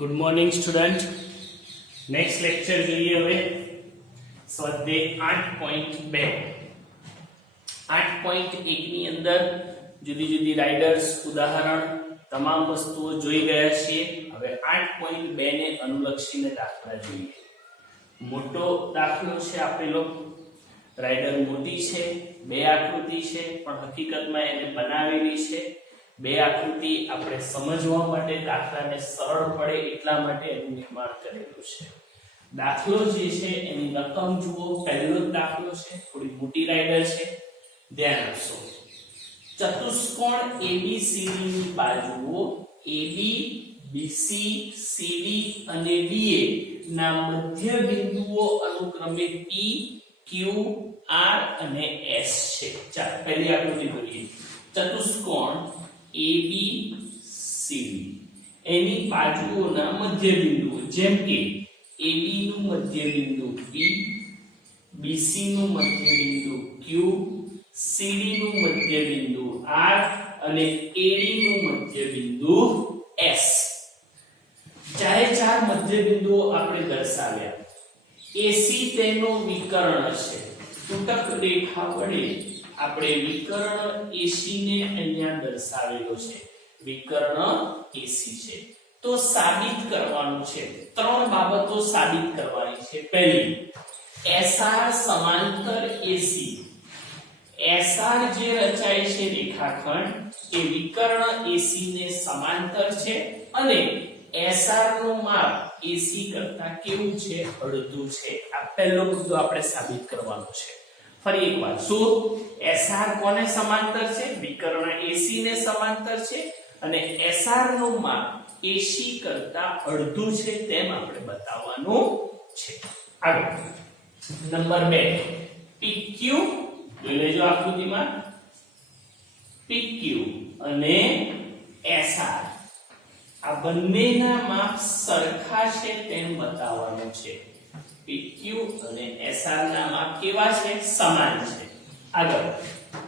Good morning student. Next lecture જોઈએ હવે સ્વાધ્યાય 8.2. 8.1 ની અંદર જુદી જુદી રાઇડર્સ ઉદાહરણ તમામ વસ્તુઓ જોઈ ગયા છીએ. હવે 8.2 ને અનુલક્ષીને દાખલા જોઈએ. મોટો દાખલો છે આપેલો. રાઇડર મોટી છે, બે આકૃતિ છે, પણ હકીકતમાં એને બનાવેલી છે. બે આકૃતિ આપણે સમજવા માટે દાખલાને સરળ પડે એટલા માટે એનું નિર્માણ કરેલું છે. દાખલો જે છે એની રકમ જુઓ. પહેલો જ દાખલો છે, થોડી મોટી રાઇડર છે, ધ્યાન આપશો. ચતુષ્કોણ ABCD ની બાજુઓ AB, BC, CD અને DA ના મધ્ય બિંદુઓ અનુક્રમે P, Q, R અને S છે. ચાલો પહેલી આકૃતિ દોરીએ. ચતુષ્કોણ ABCD એની બાજુઓના મધ્ય બિંદુઓ જેમ કે AB નું મધ્ય બિંદુ P, BC નું મધ્ય બિંદુ Q, CD નું મધ્ય બિંદુ R અને AD નું મધ્ય બિંદુ S. ચારે ચાર મધ્ય બિંદુઓ આપણે દર્શાવ્યા. AC તેનો વિકર્ણ છે. તૂટક રેખા વડે આપણે વિકર્ણ AC ને અહીંયા દર્શાવેલો છે. વિકર્ણ AC છે. તો સાબિત કરવાનું છે. ત્રણ બાબતો સાબિત કરવાની છે. પહેલી, SR સમાંતર AC. SR જે રચાય છે રેખાખંડ એ વિકર્ણ AC ને સમાંતર છે અને SR નું માપ AC કરતા કેવું છે? અડધું છે. આ પહેલો મુદ્દો આપણે સાબિત કરવાનો છે. ફરી એકવાર, શું SR કોને સમાંતર છે? વિકર્ણ AC ને સમાંતર છે અને SR નું માપ AC કરતા અડધું છે તેમ આપણે બતાવવાનું છે. આગળ નંબર 2, PQ જોઈ લેજો આકૃતિમાં. PQ અને SR આ બંનેના માપ સરખા છે તેમ બતાવવાનું છે. PQ અને SR ના માપ કેવા છે? સમાન છે. આગળ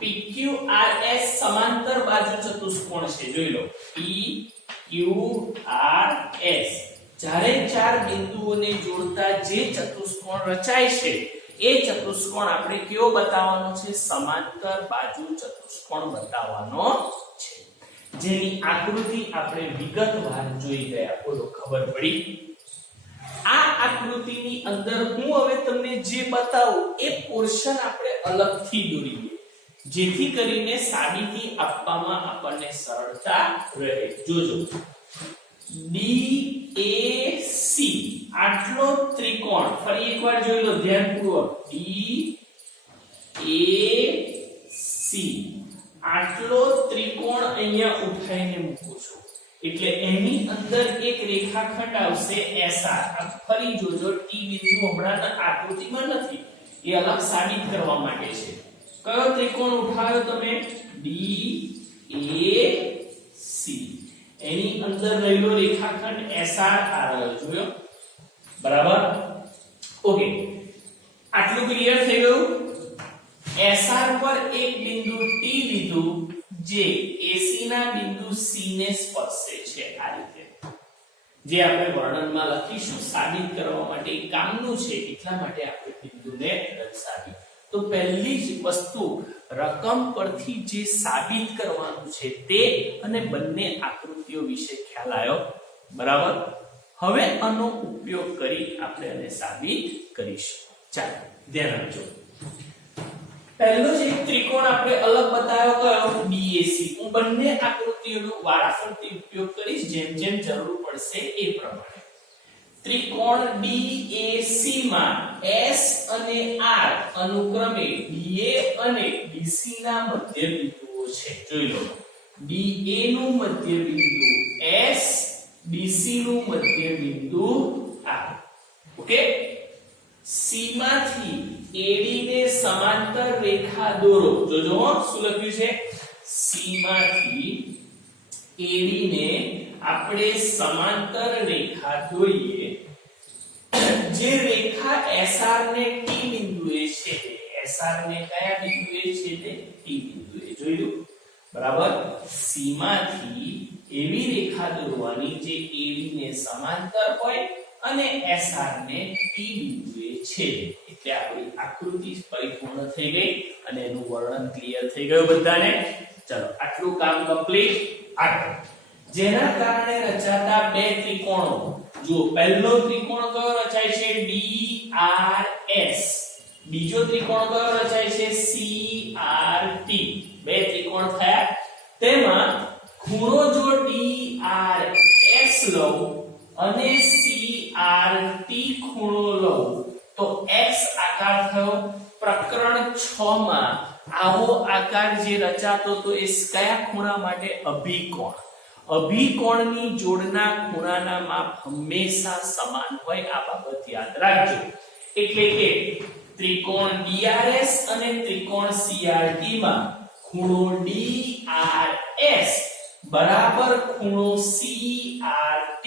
PQRS સમાંતર બાજુ ચતુષ્કોણ છે. જોઈ લો, PQRS જ્યારે ચાર બિંદુઓને જોડતા જે ચતુષ્કોણ રચાય છે એ ચતુષ્કોણ આપણે કેવો બતાવવાનો છે? સમાંતર બાજુ ચતુષ્કોણ બતાવવાનો છે. જેની આકૃતિ આપણે વિગતવાર જોઈ ગયા. બોલો, ખબર પડી? આ આકૃતિની અંદર હું હવે તમને જે બતાવું એ પોર્શન આપણે અલગથી દોરીએ જેથી કરીને સાબિતી આપવામાં આપણને સરળતા રહે. જોજો, DAC આટલો ત્રિકોણ ફરી એકવાર જોઈ લો ધ્યાનપૂર્વક. DAC આટલો ત્રિકોણ અહીંયા ઉઠાઈને મૂકું છું એટલે એની અંદર એક રેખાખંડ આવશે SR. ફરી જોજો, T બિંદુ હમણાં આકૃતિમાં નથી, એ અલગ સાબિત કરવા માટે છે. કયો ત્રિકોણ ઉઠાવ્યો તમે? DAC. એની અંદર રહેલો રેખાખંડ SR આ રહ્યો. જોયો? બરાબર? ઓકે, આટલું ક્લિયર થઈ ગયું? SR પર એક બિંદુ T લીધું જે AC ના બિંદુ C ને સ્પર્શે છે. આ રીતે જે આપણે વર્ણનમાં લખીશું સાબિત કરવા માટે કામનું છે એટલા માટે આપણે બિંદુને દર્શાવી. તો પહેલી જ વસ્તુ રકમ પરથી જે સાબિત કરવાનું છે તે અને બંને આકૃતિઓ વિશે ખ્યાલ આવ્યો. બરાબર? હવે આનો ઉપયોગ કરી આપણે આને સાબિત કરીશું. ચાલો ધ્યાન રાખજો. પહેલો જ એક ત્રિકોણ આપણે અલગ બતાવ્યો કયો? DAC. હું બંને આકૃતિઓનો વારાફરતી ઉપયોગ કરીશ જેમ જેમ જરૂર પડશે એ પ્રમાણે. ત્રિકોણ DAC માં S અને R અનુક્રમે DA અને BC ના મધ્ય બિંદુઓ છે. જોઈ લો, DA નું મધ્ય બિંદુ S, BC નું મધ્ય બિંદુ R. ઓકે, C માંથી AD ને સમાંતર રેખા દોરો. જોજો શું લખ્યું છે? C માંથી AD ને આપણે સમાંતર રેખા દોરીએ. જે રેખા SR ને T બિંદુએ છે, SR ને કયા બિંદુએ છે? તે T બિંદુએ. જોયું? બરાબર? C માંથી એવી રેખા રેખા દોરવાની જે AB ને સમાંતર હોય અને SR ને T બિંદુએ છેદે. એટલે આપણી આકૃતિ પરિપૂર્ણ થઈ ગઈ અને એનું વર્ણન ક્લિયર થઈ ગયું બધાને. ચલો આટલું કામ કમ્પ્લીટ. આગળ જેના કારણે રચાતા બે ત્રિકોણો, જો પહેલો ત્રિકોણ કયો રચાય છે DRS, બીજો ત્રિકોણ કયો રચાય છે CRT. બે ત્રિકોણ થયા, તેમાં ખૂણો જો DRS લઉં અને CRT ખૂણો લઉં તો x આકાર થયો. પ્રકરણ 6 માં આવો આકાર જે રચાતો તો એ કયા ખૂણા માટે? અભિકોણ. અભિકોણની જોડના ખૂણાના માપ હંમેશા સમાન હોય, આ બાબત યાદ રાખજો. એટલે કે ત્રિકોણ DRS અને ત્રિકોણ CRT માં ખૂણો DRS બરાબર ખૂણો CRT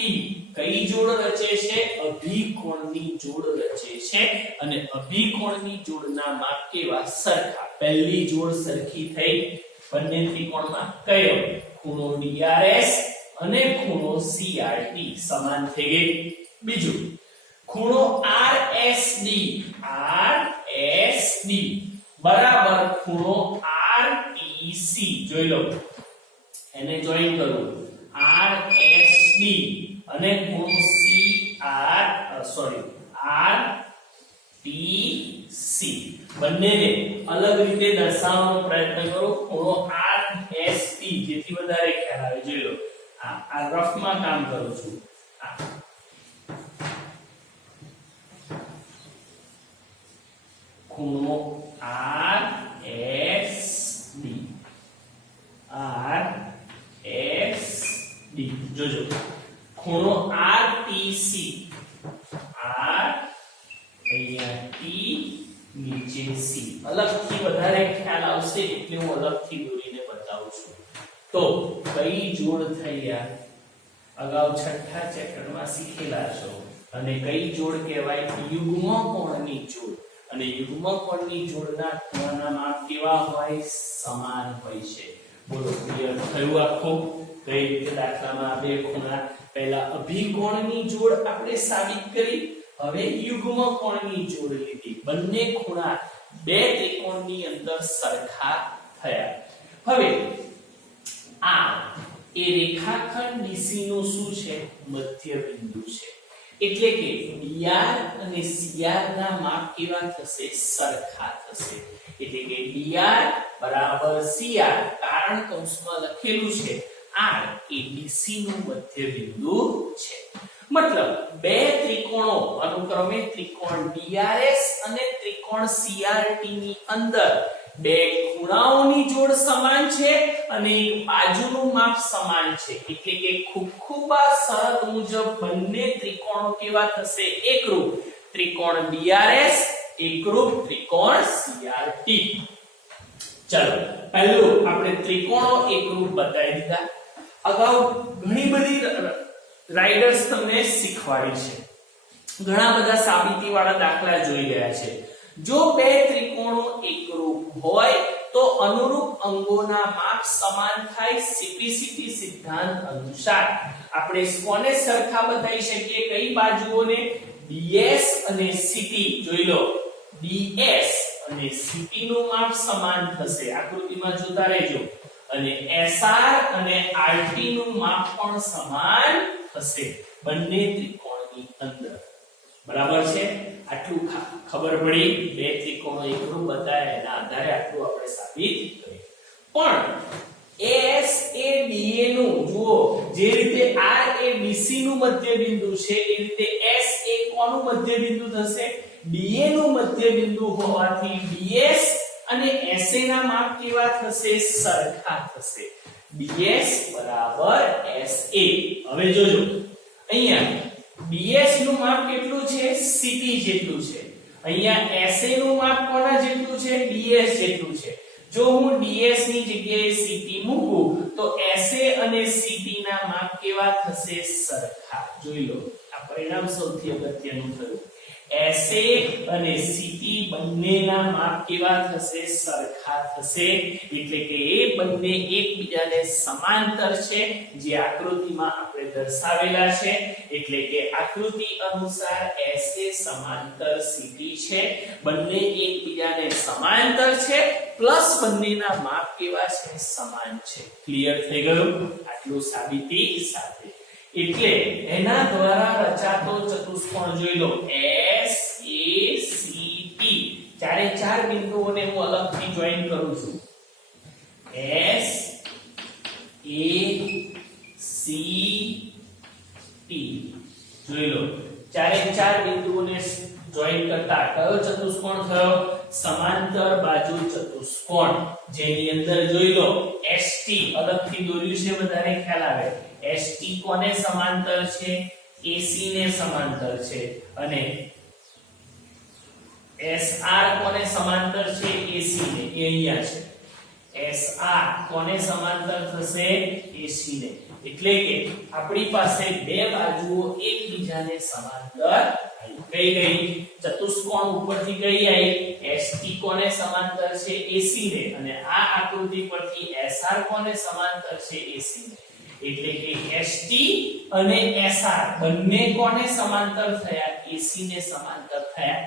કઈ જોડ રચે છે? અભિકોણની જોડ રચે છે. અને અભિકોણની જોડના માપ કેવા? સરખા. પહેલી જોડ સરખી થઈ બંને ત્રિકોણમાં. કયો? ખૂણો DRS અને ખૂણો CRT સમાન થઈ ગઈ. બીજું ખૂણો RSD બરાબર ખૂણો RTC. જોઈ લો, એને જોઈન કરું. RSD અને ખૂણો RTC બંનેને અલગ રીતે દર્શાવવાનો પ્રયત્ન કરો. ખૂણો RSD જેથી વધારે ખ્યાલ આવે. જોઈ લો, આ રફમાં કામ કરું છું. ખૂણો RSD જોજો. ખૂણો RTC અહીંયા T નીચે C. અલગથી વધારે ખ્યાલ આવશે એટલે હું અલગથી દોરીને બતાવું છું. તો કઈ જોડ થઈ યાર? અગાઉ છઠ્ઠા ચેપ્ટરમાં શીખેલા છો. અને કઈ જોડ કહેવાય? યુગ્મ કોણની જોડ. અને યુગ્મ કોણની જોડના ખૂણાના માપ કેવા હોય? સમાન હોય છે. બોલો, ક્લિયર થયું આખું? કઈ રીતે દાખલામાં બે ખૂણા, પહેલા અભિકોણની જોડ આપણે સાબિત કરી, હવે યુગ્મ કોણની જોડ લીધી. બંને ખૂણા બે ત્રિકોણની અંદર સરખા થયા. હવે આ એ રેખાખંડ BC નું શું છે? મધ્ય બિંદુ છે. એટલે કે DR અને CR ના માપ કેવા થશે? સરખા થશે. એટલે કે DR બરાબર CR, કારણ કૌંસમાં લખેલું છે R એ BC નું મધ્ય બિંદુ છે. મતલબ બે ત્રિકોણો અનુક્રમે ત્રિકોણ DRS અને ત્રિકોણ CRT ની અંદર બે ખૂણાઓની જોડ સમાન છે અને એક બાજુનું માપ સમાન છે. એટલે કે ખૂબ શરત મુજબ બંને ત્રિકોણો કેવા થશે? એકરૂપ. ત્રિકોણ DRS એકરૂપ ત્રિકોણ CRT. ચલો, પહેલું આપણે ત્રિકોણો એકરૂપ બતાવી દીધા. અગાઉ ઘણી બધી રાઇડર્સ તમને શીખવાડી છે, ઘણા બધા સાબિતી વાળા દાખલા જોઈ ગયા છે. જો બે ત્રિકોણો એકરૂપ હોય તો અનુરૂપ અંગોના માપ સમાન થાય. CPCT સિદ્ધાંત અનુસાર આપણે કોને સરખા બતાવી શકીએ? કઈ બાજુઓને? DS અને CT. જોઈ લો, DS અને CT નું માપ સમાન થશે. આકૃતિમાં જોતા રહેજો. અને SR અને RT નું માપ પણ સમાન થશે બંને ત્રિકોણની અંદર. બરાબર છે? આટલું ખબર પડી? બે ત્રિકોણો એકરૂપ બતાવ્યા, એના આધારે આટલું આપણે સાબિત કર્યું. પણ S એ DA નું, જુઓ, જે રીતે R એ BC નું મધ્ય બિંદુ છે, એ રીતે S એ કોનું મધ્ય બિંદુ થશે? DA નું મધ્ય બિંદુ હોવાથી DS અને SA ના માપ કેવા થશે? સરખા થશે. DS બરાબર SA. હવે જોજો, અહીંયા DS નું માપ કેટલું છે? CT જેટલું છે. અહીંયા SA નું માપ કોના જેટલું છે? DS જેટલું છે. જો હું DS ની જગ્યાએ CT મૂકું તો SA અને CT ના માપ કેવા થશે? સરખા. જોઈ લો, આ પરિણામ સૌથી અગત્યનું થયું. SA અને CT બંનેના માપ કેવા થશે? સરખા થશે. એટલે કે એ બંને એકબીજાને સમાંતર છે, જે આકૃતિમાં આપણે દર્શાવેલા છે. એટલે કે આકૃતિ અનુસાર SA સમાંતર CT છે, બંને એકબીજાને સમાંતર છે, પ્લસ બંનેના માપ કેવા છે? સમાન છે. ક્લિયર થઈ ગયું? આટલું સાબિતી સાથે. એટલે એના દ્વારા રચાતો ચતુષ્કોણ જોઈ લો, SACT. ચારે ચાર બિંદુઓને હું અલગથી જોઈન કરું છું. SACT જોઈ લો. ચારે ચાર બિંદુઓને જોઈન કરતા કયો ચતુષ્કોણ થયો? સમાંતર બાજુ ચતુષ્કોણ. જેની અંદર જોઈ લો ST અલગથી દોર્યું છે, બધાને ખ્યાલ આવે. ST કોને સમાંતર છે? AC ને સમાંતર છે. અને SR કોને સમાંતર છે? AC ને. એ અહીંયા છે. SR કોને સમાંતર થશે? AC ને. એટલે કે આપણી પાસે બે બાજુઓ એકબીજાને સમાંતર કઈ ગઈ? ચતુષ્કોણ ઉપરથી કઈ આવી? ST કોને સમાંતર છે? AC ને. અને આ આકૃતિ પરથી SR કોને સમાંતર છે? AC ને. એટલે કે ST અને SR બંને કોને સમાંતર થયા? AC ને સમાંતર થયા.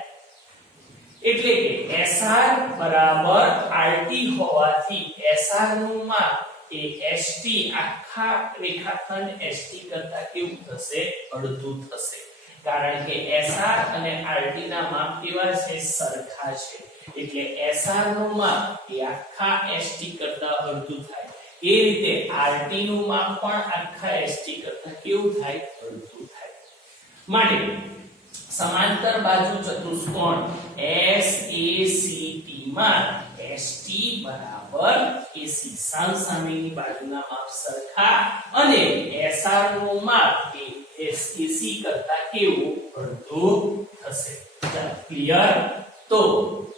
એટલે કે SR બરાબર RT હોવાથી SR નું માપ એ ST આખા રેખાખંડ ST કરતા કેવું થશે? અડધું થશે. કારણ કે SR અને RT ના માપ કેવા છે? સરખા છે. એટલે SR નું માપ એ આખા ST કરતા અડધું થાય. એ રીતે RT નું માપ પણ આખા ST કરતા કેવું થાય? અડધું થાય. માટે સમાંતર બાજુ ચતુષ્કોણ SACT માં ST બરાબર AC, સામસામેની બાજુના માપ સરખા, અને SR નું માપ એ AC કરતા કેવું? અડધું થશે. ચાલો ક્લિયર? તો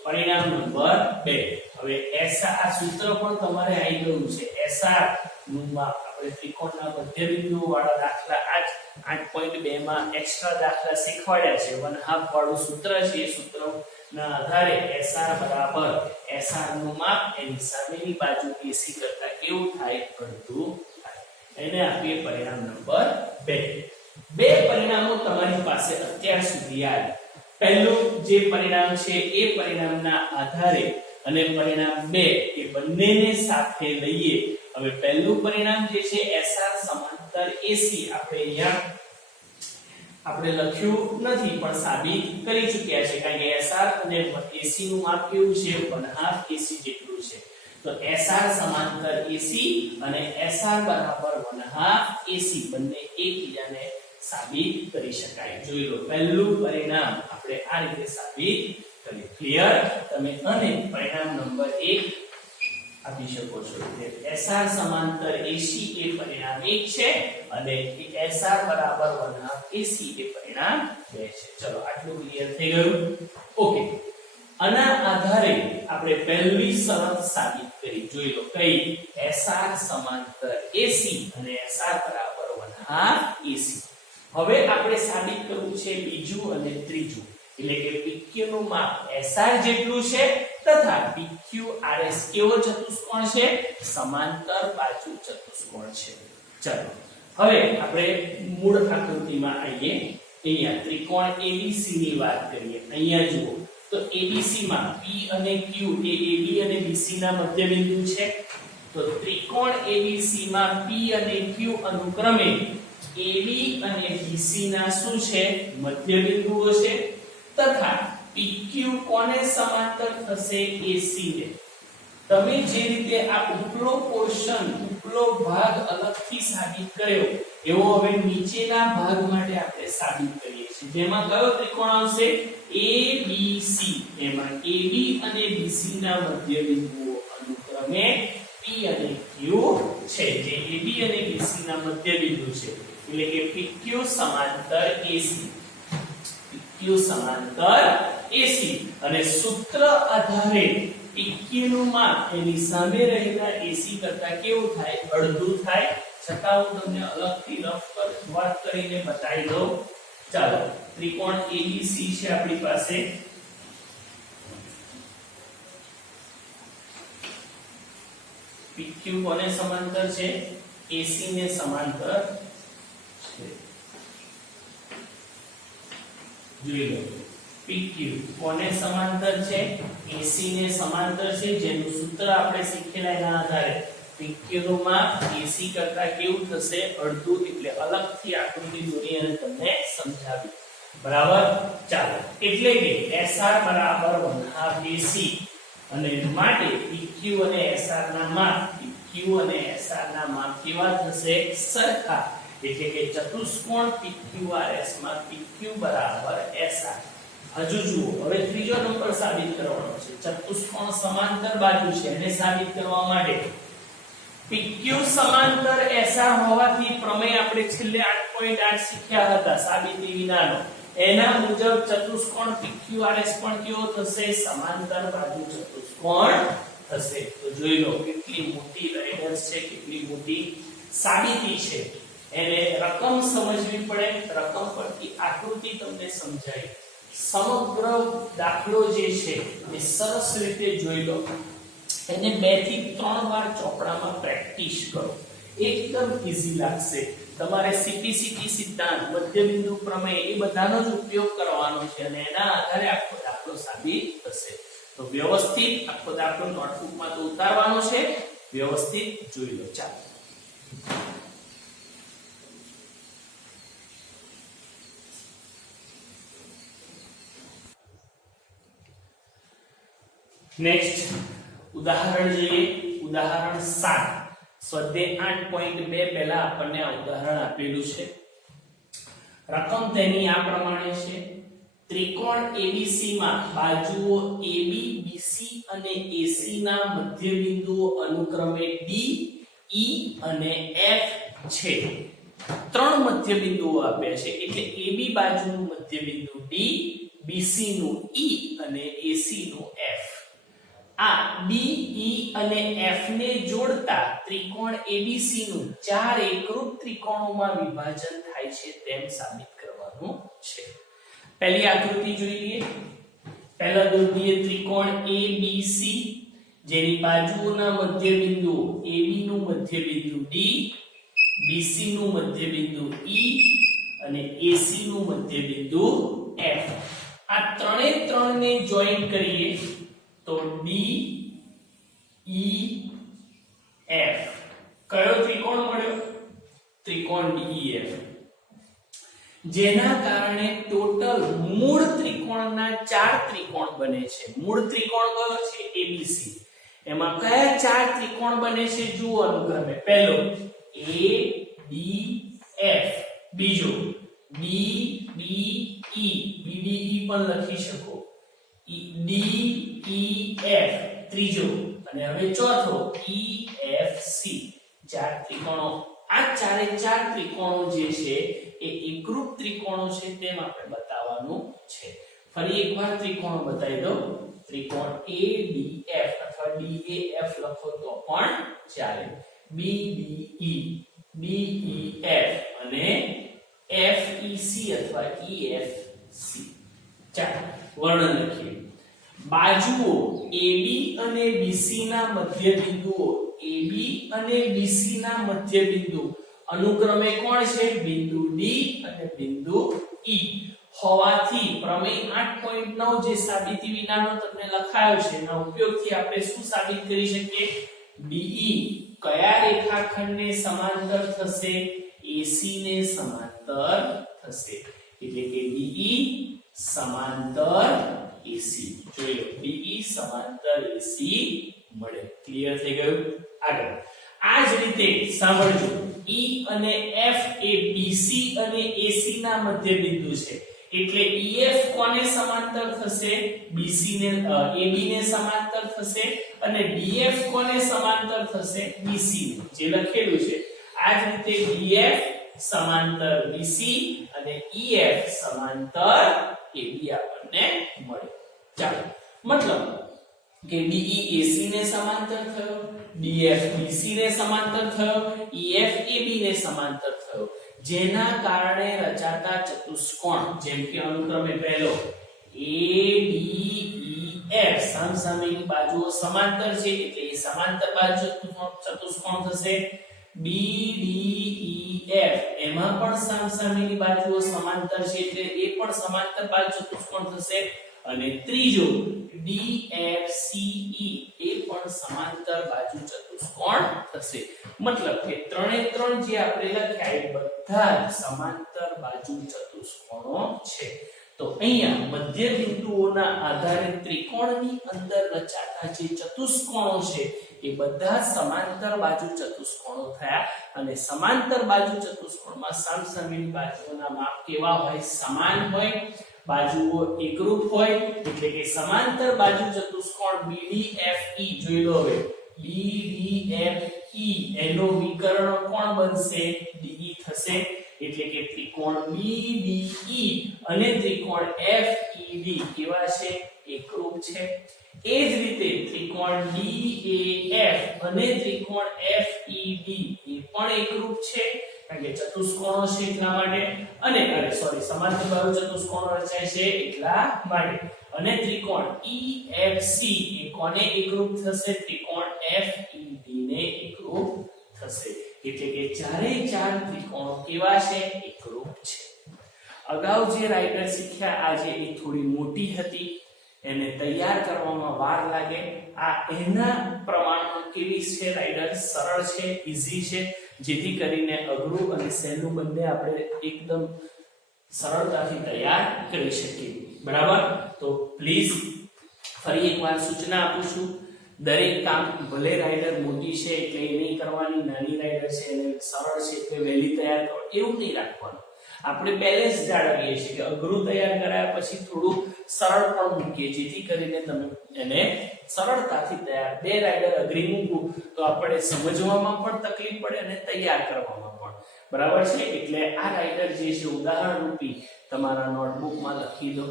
પરિણામ નંબર 2. હવે SR આ સૂત્ર પણ તમારે આવી ગયું છે. SR નું માપ આપણે ત્રિકોણના મધ્યબિંદુ વાળા દાખલા આજ 8.2 માં એક્સ્ટ્રા દાખલા શીખવાડ્યા છે. 1/2 વાળું સૂત્ર છે. એ સૂત્રના આધારે SR બરાબર SR નું માપ એની સામેની બાજુ AC કરતા કેવું થાય? અડધું થાય. એને આપીએ પરિણામ નંબર 2. બે પરિણામો તમારી પાસે અત્યાર સુધી આવ્યા. પહેલું જે પરિણામ છે એ પરિણામના આધારે અને પરિણામ 2 એ બંનેને સાથે લઈએ. હવે પહેલું પરિણામ જે છે SR સમાંતર AC, આપણે લખ્યું નથી પણ સાબિત કરી ચૂક્યા છે. કારણ કે SR અને AC નું માપ કેવું છે? 1/2 AC જેટલું છે. તો SR સમાંતર AC અને SR બરાબર 1/2 AC બંને એકબીજાને સાબિત કરી શકાય. જોઈ લો પહેલું પરિણામ આપણે આ રીતે સાબિત કર્યું. ક્લિયર? તમે અને પરિણામ નંબર 1 આપી શકો છો. SR સમાંતર AC એ પરિણામ 1 છે અને SR બરાબર 1/2 AC એ પરિણામ 2 છે. ચલો આટલું ક્લિયર થઈ ગયું? ઓકે. આના આધારે આપણે પહેલી શરત સાબિત કરી. જોઈ લો કઈ? SR સમાંતર AC અને SR બરાબર 1/2 AC. હવે આપણે સાબિત કરવું છે બીજું અને ત્રીજું. એટલે કે PQ નું માપ SR જેટલું છે તથા PQRS કેવો ચતુષ્કોણ છે? સમાંતર બાજુ ચતુષ્કોણ છે. ચાલો હવે આપણે મૂળ આકૃતિમાં આવીએ. અહીંયા ત્રિકોણ ABC ની વાત કરીએ. અહીંયા જુઓ તો ABC માં P અને Q એ AB અને BC ના મધ્યબિંદુ છે. તો ત્રિકોણ ABC માં P અને Q અનુક્રમે AB અને BC ના શું છે? મધ્યબિંદુઓ છે. તથા PQ કોને સમાંતર થશે? AC ને. તમે જે રીતે આ ઉપલો પોર્શન, ઉપલો ભાગ અલગથી સાબિત કર્યો એવો હવે નીચેના ભાગ માટે આપણે સાબિત કરીએ છીએ. જેમાં કયો ત્રિકોણ આવશે? ABC. એમાં AB અને BC ના મધ્યબિંદુઓ અનુક્રમે P અને Q છે, જે AB અને BC ના મધ્યબિંદુ છે. એટલે કે PQ સમાંતર AC. PQ સમાંતર AC અને સૂત્ર આધારે PQ નું માપ એની સામે રહેલા AC કરતા કેવું થાય? અડધું થાય. છતાં હું તમને અલગથી રફ વાત કરીને બતાવી દઉં. ચાલો ત્રિકોણ ABC છે આપણી પાસે PQ કોને સમાંતર છે AC ને સમાંતર છે જોઈ લો PQ કોને સમાંતર છે AC ને સમાંતર છે જેનું સૂત્ર આપણે શીખેલા એના આધારે PQ નું માપ AC કરતા કેવું થશે અડધું એટલે અલગથી આકૃતિ દોરી અને તમને સમજાવી બરાબર ચાલો એટલે કે SR બરાબર 1/2 AC અને માટે PQ અને SR ના માપ PQ અને SR ના માપ કેવા થશે સરખા એટલે કે ચતુષ્કોણ PQRS માં PQ બરાબર SR હજુ જુઓ હવે ત્રીજો નંબર સાબિત કરવાનો છે ચતુષ્કોણ સમાંતર બાજુ છે એને સાબિત કરવા માટે PQ સમાંતર SR હોવાથી પ્રમેય આપણે છેલ્લે 8.8 શીખ્યા હતા સાબિતી વિનાનો એના મુજબ ચતુષ્કોણ PQRS પણ કેવો થશે સમાંતર બાજુ ચતુષ્કોણ થશે તો જોઈ લો કેટલી મોટી રેડર્સ છે કેટલી મોટી સાબિતી છે એને રકમ સમજવી પડે રકમ પરથી આકૃતિ તમને સમજાય સમગ્ર દાખલો જે છે એ સરસ રીતે જોઈ લો એને 2 થી 3 વાર ચોપડામાં પ્રેક્ટિસ કરો એકદમ ઈઝી લાગશે તમારે CPCT સિદ્ધાંત મધ્યબિંદુ પ્રમેય એ બધાનો જ ઉપયોગ કરવાનો છે અને એના આધારે આખો દાખલો સાબિત થશે તો વ્યવસ્થિત આખો દાખલો નોટબુકમાં તો ઉતારવાનો છે વ્યવસ્થિત જોઈ લો ચાલો નેક્સ્ટ ઉદાહરણ જોઈએ ઉદાહરણ 7 સ્વાધ્યાય 8.2 પહેલા આપણને આ ઉદાહરણ આપેલું છે રકમ તેની આ પ્રમાણે છે ત્રિકોણ ABC માં બાજુઓ AB BC અને AC ના મધ્યબિંદુઓ અનુક્રમે D E અને F છે ત્રણ મધ્યબિંદુઓ આપ્યા છે એટલે AB બાજુનું મધ્યબિંદુ D BC નું E અને AC નું F આ D E અને F ને જોડતા ત્રિકોણ ABC નું ચાર એકરૂપ ત્રિકોણોમાં વિભાજન થાય છે તેમ સાબિત કરવાનું છે પહેલી આકૃતિ જોઈએ પહેલા દોરીએ ત્રિકોણ ABC જેની બાજુઓના મધ્યબિંદુઓ AB નું મધ્યબિંદુ D BC નું મધ્યબિંદુ E અને AC નું મધ્યબિંદુ F આ ત્રણે ત્રણને જોઈન કરીએ તો D E F કયો ત્રિકોણ મળ્યો ત્રિકોણ DEF જેના કારણે ટોટલ મૂળ ત્રિકોણના ચાર ત્રિકોણ બને છે મૂળ ત્રિકોણ કયો છે ABC એમાં કયા ચાર ત્રિકોણ બને છે જુઓ અનુક્રમે પહેલો ADF બીજો BBE BDE પણ લખી શકો DEF ત્રીજો અને હવે ચોથો EFC ચાર ત્રિકોણો આ ચારે ચાર ત્રિકોણો જે છે એ એકરૂપ ત્રિકોણો છે તેમ આપણે બતાવવાનું છે ફરી એકવાર ત્રિકોણો બતાવી દો ત્રિકોણ ADF અથવા DAF લખો તો પણ ચાલે BDE DEF અને FEC અથવા EFC ચાલો વર્ણન લખીએ બાજુઓ AB અને BC ના મધ્યબિંદુઓ AB અને BC ના મધ્યબિંદુ અનુક્રમે કોણ છે બિંદુ D અને બિંદુ E હોવાથી પ્રમેય 8.9 જે સાબિતી વિનાનો તમને લખાયો છે એના ઉપયોગથી આપણે શું સાબિત કરી શકીએ DE કયા રેખાખંડને સમાંતર થશે AC ને સમાંતર થશે એટલે કે DE સમાંતર AC જોઈ લો DE સમાંતર AC મળે ક્લિયર થઈ ગયું આગળ આ જ રીતે સાંભળજો E અને F એ BC અને AC ના મધ્યબિંદુ છે એટલે EF કોને સમાંતર થશે BC ને AB ને સમાંતર થશે અને DF કોને સમાંતર થશે BC ને જે લખેલું છે આ જ રીતે DF સમાંતર BC અને EF સમાંતર AB આપણને મળે ચાલો મતલબ કે DE AC ને સમાંતર થયો DF BC ને સમાંતર થયો EF AB ને સમાંતર થયો જેના કારણે રચાતા ચતુષ્કોણ, જેમ કે અનુક્રમે પહેલો ADEF સમસામયિક બાજુઓ સમાંતર છે એટલે એ સમાંતર બાજુ ચતુષ્કોણ થશે. BDEF એમાં પણ સમસામયિક બાજુઓ સમાંતર છે એટલે એ પણ સમાંતર બાજુ ચતુષ્કોણ થશે. અને ત્રીજો DFCE એ પણ સમાંતર બાજુ ચતુષ્કોણ થશે. મતલબ કે ત્રણે ત્રણ જે આપણે લખ્યા એ બધા જ સમાંતર બાજુ ચતુષ્કોણો છે. તો અહીંયા મધ્ય બિંદુઓના આધારે ત્રિકોણની અંદર રચાતા જે ચતુષ્કોણો છે એ બધા સમાંતર બાજુ ચતુષ્કોણો થયા. અને સમાંતર બાજુ ચતુષ્કોણમાં સામસામેની બાજુઓના માપ કેવા હોય? સમાન હોય, બાજુઓ એકરૂપ હોય. એટલે કે સમાંતર બાજુ ચતુષ્કોણ BDFE જોઈ લો. હવે BDFE એનો વિકર્ણ કોણ બનશે? DE થશે. એટલે કે ત્રિકોણ BDE અને ત્રિકોણ FED કેવા છે? એકરૂપ છે. એ જ રીતે ત્રિકોણ DAF અને ત્રિકોણ FED એ પણ એકરૂપ છે કારણ કે ચતુષ્કોણો છે એટલા માટે. અને સમાંતર બાજુ ચતુષ્કોણો રચાય છે એટલા માટે. અને ત્રિકોણ EFC એ કોને એકરૂપ થશે? ત્રિકોણ FED ને એકરૂપ થશે. એટલે કે ચારે ચાર ત્રિકોણો કેવા છે? એકરૂપ છે. અગાઉ જે રાઇટર શીખ્યા આજે એ થોડી મોટી હતી, એને તૈયાર કરવામાં વાર લાગે. આ એના પ્રમાણમાં કેવી છે રાઇટર? સરળ છે, ઈઝી છે, જેથી કરીને અઘરું અને સહેલું બંને આપણે એકદમ સરળતાથી તૈયાર કરી શકીએ. બરાબર? તો પ્લીઝ ફરી એકવાર સૂચના આપું છું, દરેક કામ ભલે રાઇડર મોટી છે એટલે એ નહીં કરવાની, નાની રાઇડર છે એને સરળ છે એટલે વહેલી તૈયાર કરો, એવું નહીં રાખવાનું. આપણે બેલેન્સ જાળવીએ છીએ કે અઘરું તૈયાર કરાયા પછી થોડું સરળ પણ મૂકીએ જેથી કરીને તમે એને સરળતાથી તૈયાર. બે રાઇડર અઘરી મૂકવું તો આપણે સમજવામાં પણ તકલીફ પડે અને તૈયાર કરવામાં પણ. બરાબર છે? એટલે આ રાઇડર જે છે ઉદાહરણ રૂપી તમારા નોટબુકમાં લખી દો.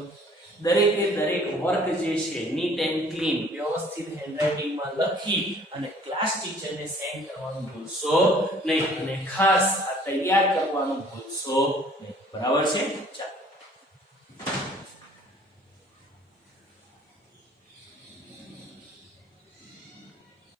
દરેકે દરેક વર્ક જે છે નીટ એન્ડ ક્લીન વ્યવસ્થિત હેન્ડરાઇટિંગમાં લખી અને ક્લાસ ટીચરને સેન્ડ કરવાનું ભૂલશો નહીં. અને ખાસ આ તૈયાર કરવાનું ભૂલશો નહીં. બરાબર છે? ચાલો.